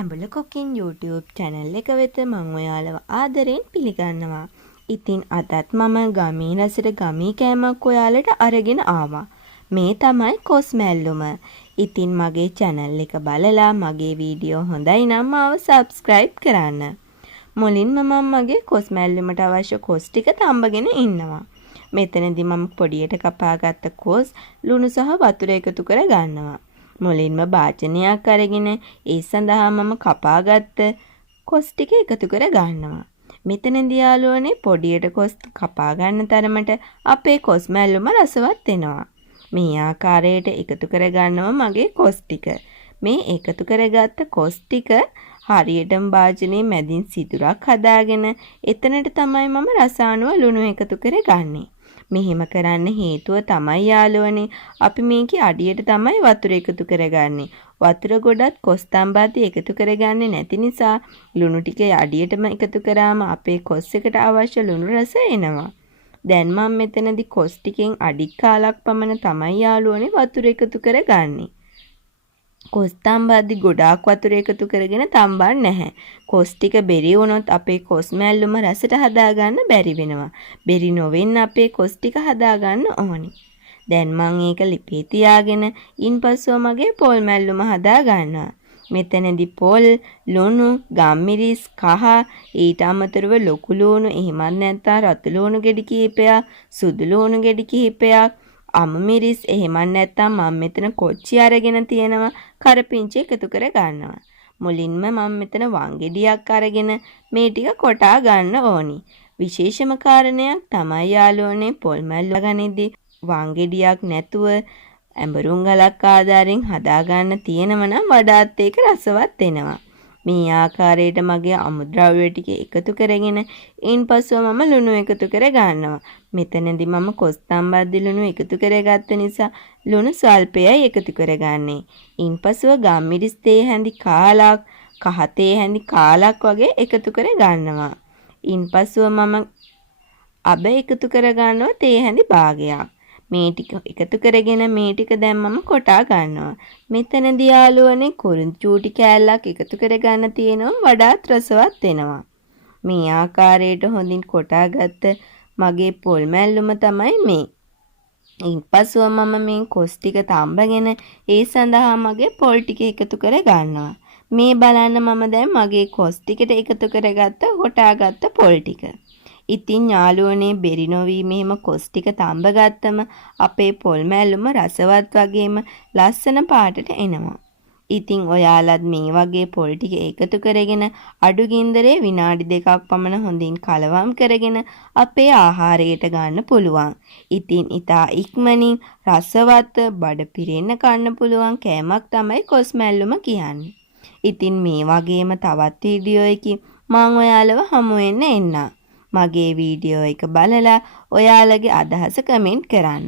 Abula cooking YouTube channel එක වෙත මම ඔයාලව ආදරෙන් පිළිගන්නවා. ඉතින් අදත් මම ගමේ රසට ගමේ කෑමක් ඔයාලට අරගෙන ආවා. මේ තමයි කොස් මැල්ලුම. ඉතින් මගේ channel එක බලලා මගේ වීඩියෝ හොඳයි නම් මාව subscribe කරන්න. මුලින්ම මම මගේ කොස් මැල්ලුමට අවශ්‍ය කොස් ටික තඹගෙන ඉන්නවා. මෙතනදී මම පොඩියට කපාගත්ත කොස් ලුණු සහ වතුර එකතු කර ගන්නවා. මුලින්ම භාජනයක් අරගෙන ඒ සඳහා මම කපාගත්ත කොස් ටික එකතු කර ගන්නවා. මෙතනදී යාළුවනේ පොඩියට කොස් කපා ගන්න තරමට අපේ කොස් මැල්ලුම රසවත් වෙනවා. මේ ආකාරයට එකතු කර ගන්නවා මගේ කොස් ටික. මේ එකතු කරගත්ත කොස් ටික හරියටම භාජනයේ මැදින් සිදුරක් හදාගෙන එතනට තමයි මම රසායනික ලුණු එකතු කරගන්නේ. මෙහෙම කරන්න හේතුව තමයි යාළුවනේ අපි මේකේ අඩියට තමයි වතුර එකතු කරගන්නේ. වතුර ගොඩත් කොස් තඹාදී එකතු කරගන්නේ නැති නිසා ලුණු ටික අඩියටම එකතු කරාම අපේ කොස් එකට අවශ්‍ය ලුණු රස එනවා. දැන් මම මෙතනදී කොස් ටිකෙන් අඩි කාලක් පමණ තමයි යාළුවනේ වතුර එකතු කරගන්නේ. කොස් තඹාදී ගොඩාක් වතුර එකතු කරගෙන තඹන්නේ නැහැ. කොස් ටික බෙරි වුණොත් අපේ කොස් මැල්ලුම රසට හදාගන්න බැරි වෙනවා. බෙරි නොවෙන්න අපේ කොස් ටික හදාගන්න ඕනි. දැන් මම ඒක ලිපේ තියාගෙන ඉන්පස්සෙ මගේ පොල් මැල්ලුම හදා ගන්නවා. මෙතනදී පොල්, ලුණු, ගම්මිරිස්, කහ, ඊට අමතරව ලොකු ලුණු, එහෙමත් නැත්නම් රතු ලුණු ගෙඩි කිහිපයක්, සුදු ලුණු ගෙඩි කිහිපයක්, අමු මිරිස්, එහෙමත් නැත්නම් මම මෙතන කොච්චි අරගෙන තියෙනවා කරපිංචි එකතු කර ගන්නවා. මුලින්ම මම මෙතන වංගෙඩියක් අරගෙන මේ ටික කොටා ගන්න ඕනි. විශේෂම කාරණයක් තමයි යාළුවනේ පොල් මැල්ලුව ගනිද්දී වංගෙඩියක් නැතුව ඇඹරුම් ගලක් ආධාරයෙන් හදා ගන්න තියෙනව නම් වඩාත් ඒක රසවත් වෙනවා. මේ ආකාරයට මගේ අමුද්‍රව්‍ය ටික එකතු කරගෙන ඉන්පස්සෙ මම ලුණු එකතු කර ගන්නවා. මෙතනදී මම කොස් තඹද්දි ලුණු එකතු කරගත්ත නිසා ලුණු ස්වල්පයයි එකතු කරගන්නේ. ඉන්පස්සෙ ගම්මිරිස් තේ හැඳි කාලක්, කහ තේ හැඳි කාලක් වගේ එකතු කර ගන්නවා. ඉන්පස්සෙ මම අබ එකතු කර ගන්නවා තේ හැඳි භාගයක්. මේ ටික එකතු කරගෙන මේ ටික දැන් මම කොටා ගන්නවා. මෙතනදී යාළුවනේ කුරුඳු චූටි කෑල්ලක් එකතු කරගන්න තියෙනවා වඩාත් රසවත් වෙනවා. මේ ආකාරයට හොඳින් කොටාගත්ත මගේ පොල් මැල්ලුම තමයි මේ. ඉන්පස්සෙ මම මේ කොස් ටික තඹගෙන ඒ සඳහා මගේ පොල් ටික එකතු කර ගන්නවා. මේ බලන්න මම දැන් මගේ කොස් ටිකට එකතු කරගත්ත කොටාගත්ත පොල් ටික. ඉතින් යාළුවනේ බෙරි නොවි මෙහෙම කොස් ටික තඹ ගත්තම අපේ පොල් මැල්ලුම රසවත් වගේම ලස්සන පාටට එනවා. ඉතින් ඔයාලත් මේ වගේ පොල් ටික එකතු කරගෙන අඩු ගින්දරේ විනාඩි 2ක් පමණ හොඳින් කලවම් කරගෙන අපේ ආහාරයට ගන්න පුළුවන්. ඉතින් ඊට ඉක්මනින් රසවත් බඩ පිරෙන්න කන්න පුළුවන් කෑමක් තමයි කොස් මැල්ලුම කියන්නේ. ඉතින් මේ වගේම තවත් වීඩියෝ එකකින් මම ඔයාලව හමු වෙන්න එන්නම්. මගේ වීඩියෝ එක බලලා ඔයාලගේ අදහස කමෙන්ට් කරන්න.